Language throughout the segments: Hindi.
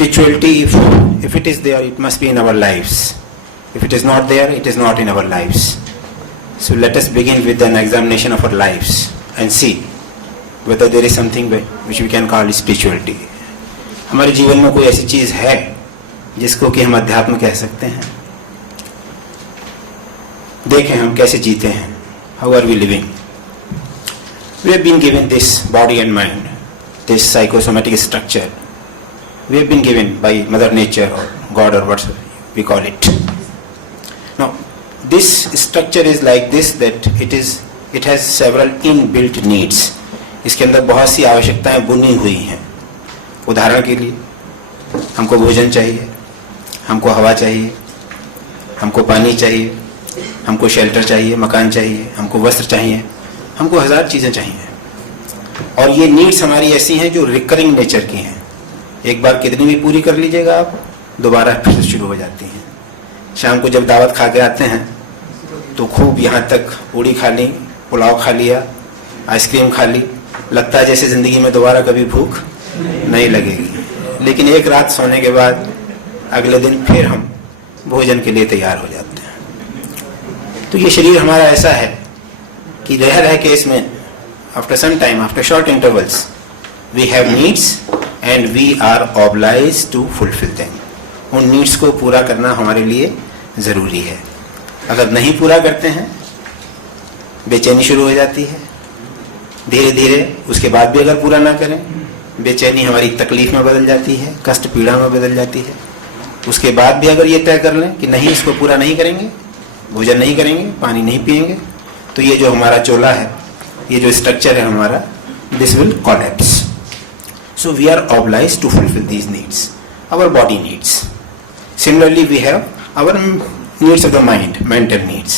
spirituality, if it is there, it must be in our lives. If it is not there, it is not in our lives. So let us begin with an examination of our lives and see whether there is something which we can call spirituality. हमारे जीवन में कोई ऐसी चीज है जिसको कि हम अध्यात्म कह सकते हैं. देखें हम कैसे जीते हैं. How are we living? We have been given this body and mind, this psychosomatic structure. We have been given by Mother Nature or God or what we call it. Now, this structure is like this, that it has several inbuilt needs. इसके अंदर बहुत सी आवश्यकताएं बुनी हुई हैं. उदाहरण के लिए हमको भोजन चाहिए, हमको हवा चाहिए, हमको पानी चाहिए, हमको शेल्टर चाहिए, मकान चाहिए, हमको वस्त्र चाहिए, हमको 1000 चीज़ें चाहिए. और ये नीड्स हमारी ऐसी हैं जो रिकरिंग नेचर की हैं. एक बार कितनी भी पूरी कर लीजिएगा आप, दोबारा फिर से शुरू हो जाती हैं. शाम को जब दावत खा के आते हैं तो खूब यहाँ तक पूड़ी खा ली, पुलाव खा लिया, आइसक्रीम खा ली, लगता है जैसे ज़िंदगी में दोबारा कभी भूख नहीं लगेगी. लेकिन एक रात सोने के बाद अगले दिन फिर हम भोजन के लिए तैयार हो जाते हैं. तो ये शरीर हमारा ऐसा है कि रह के इसमें after some time, after short intervals, we have needs and we are obliged to fulfil them. उन नीड्स को पूरा करना हमारे लिए ज़रूरी है. अगर नहीं पूरा करते हैं बेचैनी शुरू हो जाती है. धीरे धीरे उसके बाद भी अगर पूरा ना करें, बेचैनी हमारी तकलीफ में बदल जाती है, कष्ट पीड़ा में बदल जाती है. उसके बाद भी अगर ये तय कर लें कि नहीं, इसको पूरा नहीं करेंगे, भोजन नहीं करेंगे, पानी नहीं पिएंगे, तो ये जो हमारा चोला है, ये जो स्ट्रक्चर है हमारा, this will collapse. So we are obliged to fulfill these needs, our body needs. Similarly, we have our needs of the mind, mental needs.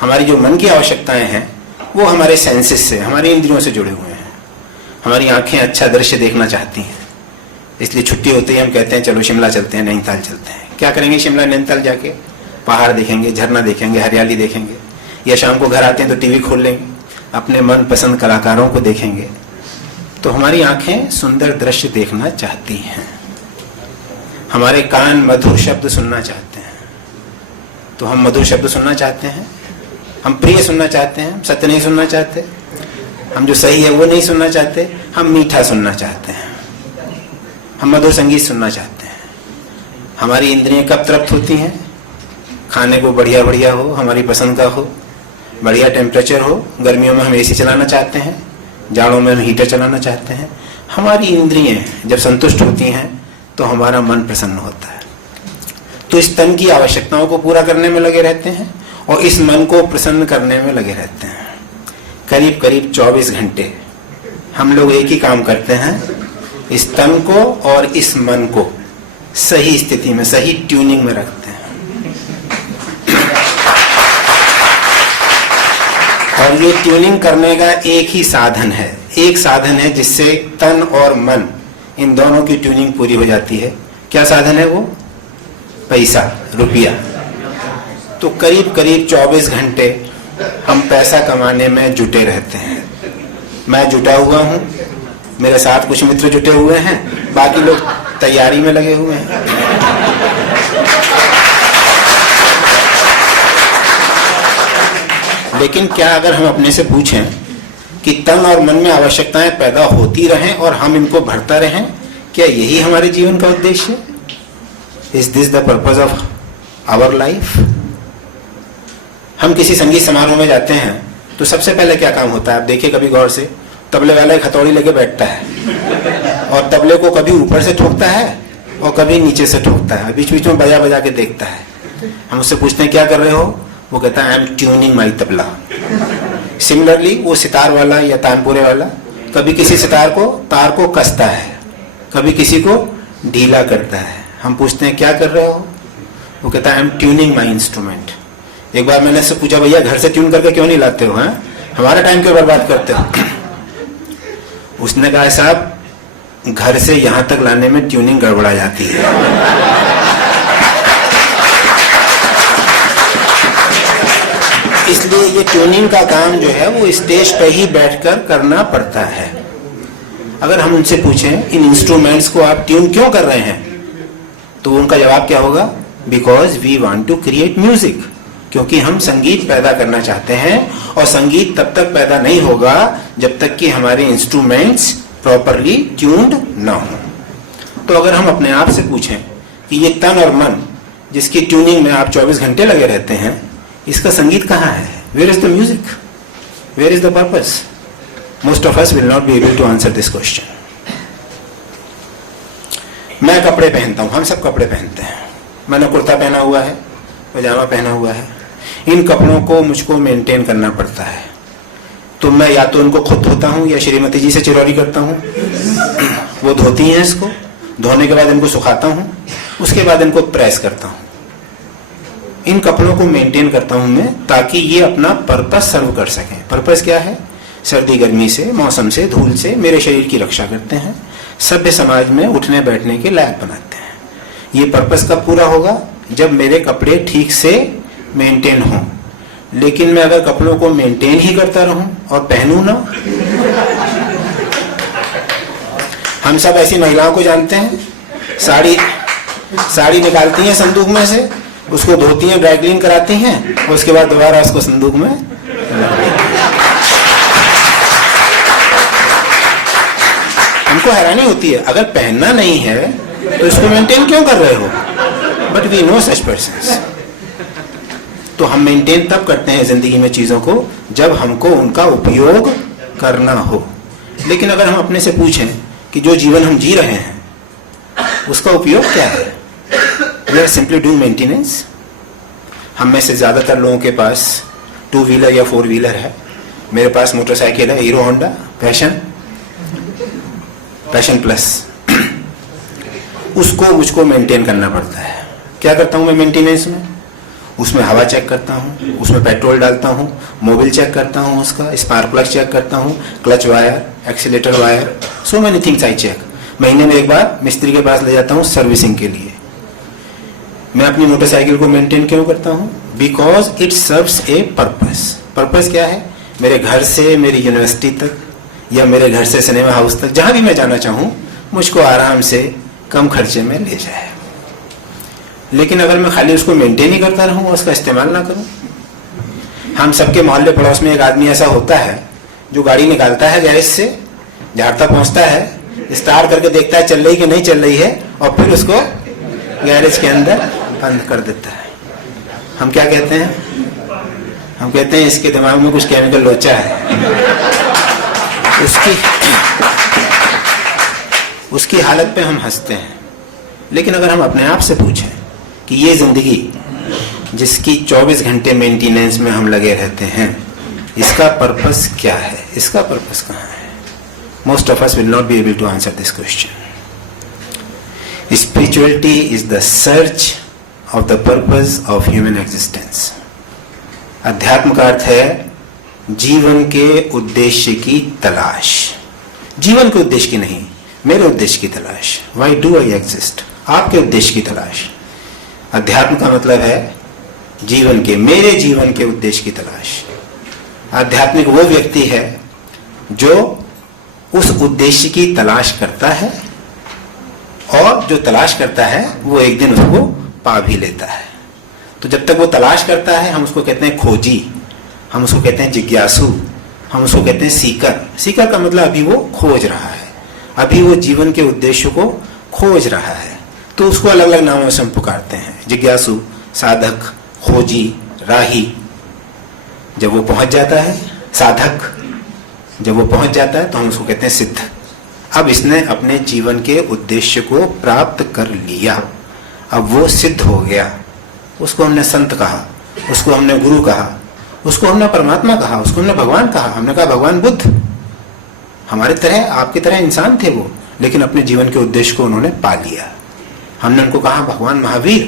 हमारी जो मन की आवश्यकताएं हैं वो हमारे सेंसेस से, हमारी इंद्रियों से जुड़े हुए हैं. हमारी आंखें अच्छा दृश्य देखना चाहती हैं, इसलिए छुट्टी होती है हम कहते हैं चलो शिमला चलते हैं, नैनीताल चलते हैं. क्या करेंगे शिमला नैनीताल जाके? पहाड़ देखेंगे, झरना देखेंगे, हरियाली देखेंगे. या शाम को घर आते हैं तो टीवी खोल लेंगे, अपने मन पसंद कलाकारों को देखेंगे. तो हमारी आंखें सुंदर दृश्य देखना चाहती हैं, हमारे कान मधुर शब्द सुनना चाहते हैं. तो हम मधुर शब्द सुनना चाहते हैं, हम प्रिय सुनना चाहते हैं, सत्य नहीं सुनना चाहते, हम जो सही है वो नहीं सुनना चाहते, हम मीठा सुनना चाहते हैं, हम मधुर संगीत सुनना चाहते हैं. हमारी इंद्रियां कब तृप्त होती हैं? खाने को बढ़िया बढ़िया हो, हमारी पसंद का हो, बढ़िया टेम्परेचर हो. गर्मियों में हम एसी चलाना चाहते हैं, जाड़ों में हम हीटर चलाना चाहते हैं. हमारी इंद्रियां जब संतुष्ट होती हैं तो हमारा मन प्रसन्न होता है. तो इस तन की आवश्यकताओं को पूरा करने में लगे रहते हैं और इस मन को प्रसन्न करने में लगे रहते हैं. करीब करीब 24 घंटे हम लोग एक ही काम करते हैं, इस तन को और इस मन को सही स्थिति में, सही ट्यूनिंग में रखते हैं. और ये ट्यूनिंग करने का एक ही साधन है, एक साधन है जिससे तन और मन, इन दोनों की ट्यूनिंग पूरी हो जाती है. क्या साधन है वो? पैसा, रुपया. तो करीब करीब 24 घंटे हम पैसा कमाने में जुटे रहते हैं. मैं जुटा हुआ हूं, मेरे साथ कुछ मित्र जुटे हुए हैं, बाकी लोग तैयारी में लगे हुए हैं. लेकिन क्या अगर हम अपने से पूछें कि तन और मन में आवश्यकताएं पैदा होती रहें और हम इनको भरता रहें, क्या यही हमारे जीवन का उद्देश्य है? Is this the purpose of our life? हम किसी संगीत समारोह में जाते हैं तो सबसे पहले क्या काम होता है? आप देखिए कभी गौर से, तबले वाला एक हथौड़ी लेके बैठता है और तबले को कभी ऊपर से ठोकता है और कभी नीचे से ठोकता है, बीच बीच में बजा बजा के देखता है. हम उससे पूछते हैं क्या कर रहे हो? वो कहता है I am tuning my tabla. Similarly वो सितार वाला या तानपुरे वाला कभी किसी सितार को, तार को कसता है, कभी किसी को ढीला करता है. हम पूछते हैं क्या कर रहे हो? वो कहता है I am tuning my instrument. एक बार मैंने उससे पूछा भैया घर से ट्यून करके क्यों नहीं लाते हो, हैं हमारा टाइम क्यों बर्बाद करते हो? उसने कहा साहब घर से यहां तक लाने में ट्यूनिंग गड़बड़ा जाती है. इसलिए ये ट्यूनिंग का काम जो है वो स्टेज पे ही बैठकर करना पड़ता है. अगर हम उनसे पूछें इन इंस्ट्रूमेंट्स को आप ट्यून क्यों कर रहे हैं, तो उनका जवाब क्या होगा? Because we want to create music, क्योंकि हम संगीत पैदा करना चाहते हैं, और संगीत तब तक पैदा नहीं होगा जब तक कि हमारे इंस्ट्रूमेंट्स प्रॉपरली ट्यून्ड ना हो। तो अगर हम अपने आप से पूछें कि ये तन और मन जिसकी ट्यूनिंग में आप 24 घंटे लगे रहते हैं, इसका संगीत कहाँ है? Where is the music? Where is the purpose? Most of us will not be able to answer this question. मैं कपड़े पहनता हूं, हम सब कपड़े पहनते हैं। मैंने कुर्ता पहना हुआ है, पजामा पहना हुआ है। इन कपड़ों को मुझको मेंटेन करना पड़ता है। तो मैं या तो इनको खुद धोता हूं या श्रीमती जी से चिरौरी करता हूं, वो धोती हैं इसको। धोने के बाद इनको सुखाता हूं, उसके बाद इनको प्रेस करता हूं। इन कपड़ों को मेंटेन करता हूं मैं, ताकि ये अपना पर्पस सर्व कर सकें। पर्पस क्या है? सर्दी गर्मी से, मौसम से, धूल से मेरे शरीर की रक्षा करते हैं, सभ्य समाज में उठने बैठने के लायक बनाते हैं। ये पर्पस कब पूरा होगा? जब मेरे कपड़े ठीक से मेंटेन हों। लेकिन मैं अगर कपड़ों को मेंटेन ही करता रहूं और पहनूं ना, हम सब ऐसी महिलाओं को जानते हैं, साड़ी निकालती हैं संदूक में से, उसको धोती हैं, ड्राई क्लीन कराती हैं, और उसके बाद दोबारा उसको संदूक में। हमको हैरानी होती है, अगर पहनना नहीं है तो इसको मेंटेन क्यों कर रहे हो? But we know such persons. तो हम मेंटेन तब करते हैं जिंदगी में चीजों को जब हमको उनका उपयोग करना हो। लेकिन अगर हम अपने से पूछें कि जो जीवन हम जी रहे हैं उसका उपयोग क्या है? We are simply doing maintenance. हम में से ज्यादातर लोगों के पास 2 व्हीलर या 4 व्हीलर है। मेरे पास मोटरसाइकिल है, हीरो होंडा पैशन प्लस। उसको मुझको मेंटेन करना पड़ता है। क्या करता हूं मैं मेंटेनेंस में? उसमें हवा चेक करता हूं, उसमें पेट्रोल डालता हूं, मोबिल चेक करता हूं, उसका स्पार्क प्लग चेक करता हूं, clutch wire, accelerator wire, so many things I check. महीने में एक बार मिस्त्री के पास ले जाता हूं सर्विसिंग के लिए। मैं अपनी मोटरसाइकिल को मेंटेन क्यों करता हूं? Because it serves a purpose. Purpose क्या है? मेरे घर से मेरी यूनिवर्सिटी तक, या मेरे घर से सिनेमा हाउस तक, जहां भी मैं जाना चाहूं, मुझको आराम से कम खर्चे में ले जाए। लेकिन अगर मैं खाली उसको मेंटेन ही करता रहूं और उसका इस्तेमाल ना करूं। हम सबके मोहल्ले पड़ोस में एक आदमी ऐसा होता है जो गाड़ी निकालता है गैरेज से, झाड़ता पहुंचता है, स्टार्ट करके देखता है चल रही कि नहीं चल रही है, और फिर उसको गैरेज के अंदर बंद कर देता है। हम क्या कहते हैं? हम कहते हैं इसके दिमाग में कुछ केमिकल लोचा है। उसकी हालत पे हम हंसते हैं। लेकिन अगर हम अपने आप से पूछें कि ये जिंदगी जिसकी 24 घंटे मेंटेनेंस में हम लगे रहते हैं, इसका पर्पस क्या है? इसका पर्पस कहाँ है? Most of us will not be able to answer this question. Spirituality is the search of the purpose of human existence. अध्यात्म का अर्थ है जीवन के उद्देश्य की तलाश। जीवन के उद्देश्य की नहीं, मेरे उद्देश्य की तलाश। Why do I exist? आपके उद्देश्य की तलाश। अध्यात्म का मतलब है जीवन के, मेरे जीवन के उद्देश्य की तलाश। आध्यात्मिक वो व्यक्ति है जो उस उद्देश्य की तलाश करता है, और जो तलाश करता है वो एक दिन उसको पा भी लेता है। तो जब तक वो तलाश करता है हम उसको कहते हैं खोजी, हम उसको कहते हैं जिज्ञासु, हम उसको कहते हैं सीकर। सीकर का मतलब अभी वो खोज रहा है, अभी वो जीवन के उद्देश्य को खोज रहा है। तो उसको अलग अलग नामों से हम पुकारते हैं, जिज्ञासु, साधक, खोजी, राही। जब वो पहुंच जाता है, साधक जब वो पहुंच जाता है तो हम उसको कहते हैं सिद्ध। अब इसने अपने जीवन के उद्देश्य को प्राप्त कर लिया, अब वो सिद्ध हो गया। उसको हमने संत कहा, उसको हमने गुरु कहा, उसको हमने परमात्मा कहा, उसको हमने भगवान कहा। हमने कहा भगवान बुद्ध हमारे तरह, आपकी तरह इंसान थे वो, लेकिन अपने जीवन के उद्देश्य को उन्होंने पा लिया। हमने उनको कहा भगवान महावीर,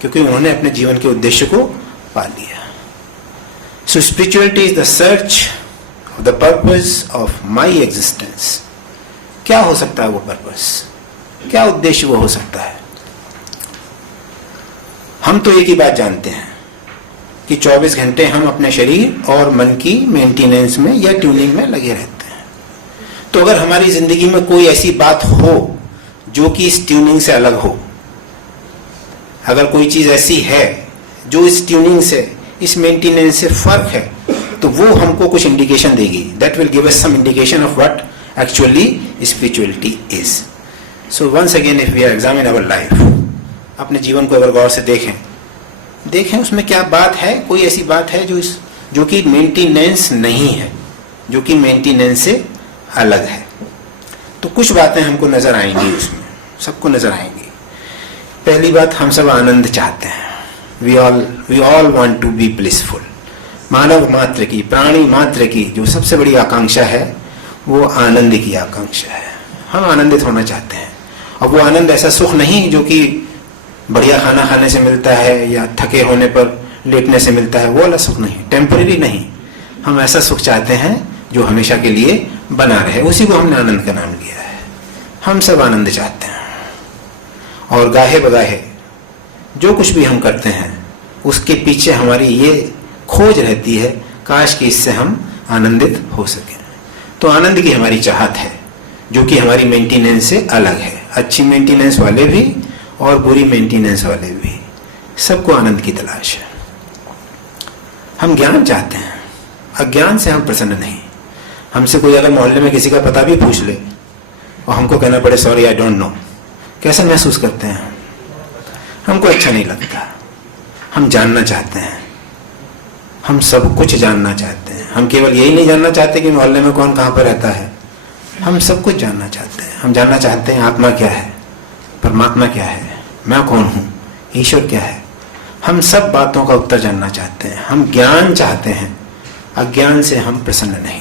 क्योंकि उन्होंने अपने जीवन के उद्देश्य को पा लिया। So spirituality is the search of the purpose of my existence. क्या हो सकता है वो पर्पस? क्या उद्देश्य वो हो सकता है? हम तो एक ही बात जानते हैं कि 24 घंटे हम अपने शरीर और मन की मेंटेनेंस में या ट्यूनिंग में लगे रहते हैं। तो अगर हमारी जिंदगी में कोई ऐसी बात हो जो कि इस ट्यूनिंग से अलग हो, अगर कोई चीज ऐसी है जो इस ट्यूनिंग से, इस मेंटेनेंस से फर्क है, तो वो हमको कुछ इंडिकेशन देगी. That will give us some indication of what actually spirituality is. So once again if we are examine our life, अपने जीवन को अगर गौर से देखें उसमें क्या बात है, कोई ऐसी बात है जो कि मेंटेनेंस नहीं है, जो कि मेंटेनेंस से अलग है. तो कुछ बातें हमको नजर आएंगी उसमें, सबको नजर आएंगी. पहली बात, हम सब आनंद चाहते हैं. We all want to be blissful. मानव मात्र की, प्राणी मात्र की जो सबसे बड़ी आकांक्षा है वो आनंद की आकांक्षा है. हम आनंदित होना चाहते हैं. और वो आनंद ऐसा सुख नहीं जो कि बढ़िया खाना खाने से मिलता है या थके होने पर लेटने से मिलता है, वो वाला सुख नहीं, टेम्पररी नहीं. हम ऐसा सुख चाहते हैं जो हमेशा के लिए बना रहे. उसी को हमने आनंद का नाम लिया है. हम सब आनंद चाहते हैं. और गाहे बगाहे जो कुछ भी हम करते हैं उसके पीछे हमारी ये खोज रहती है, काश कि इससे हम आनंदित हो सकें. तो आनंद की हमारी चाहत है जो कि हमारी मेंटेनेंस से अलग है. अच्छी मेंटेनेंस वाले भी और बुरी मेंटेनेंस वाले भी, सबको आनंद की तलाश है. हम ज्ञान चाहते हैं, अज्ञान से हम प्रसन्न नहीं. हमसे कोई अगर मोहल्ले में किसी का पता भी पूछ ले और हमको कहना पड़े सॉरी आई डोंट नो, कैसा महसूस करते हैं? हमको अच्छा नहीं लगता. हम जानना चाहते हैं, हम सब कुछ जानना चाहते हैं. हम केवल यही नहीं जानना चाहते कि मोहल्ले में कौन कहाँ पर रहता है. हम सब कुछ जानना चाहते हैं. हम जानना चाहते हैं आत्मा क्या है, परमात्मा क्या है, मैं कौन हूँ, ईश्वर क्या है. हम सब बातों का उत्तर जानना चाहते हैं. हम ज्ञान चाहते हैं, अज्ञान से हम प्रसन्न नहीं.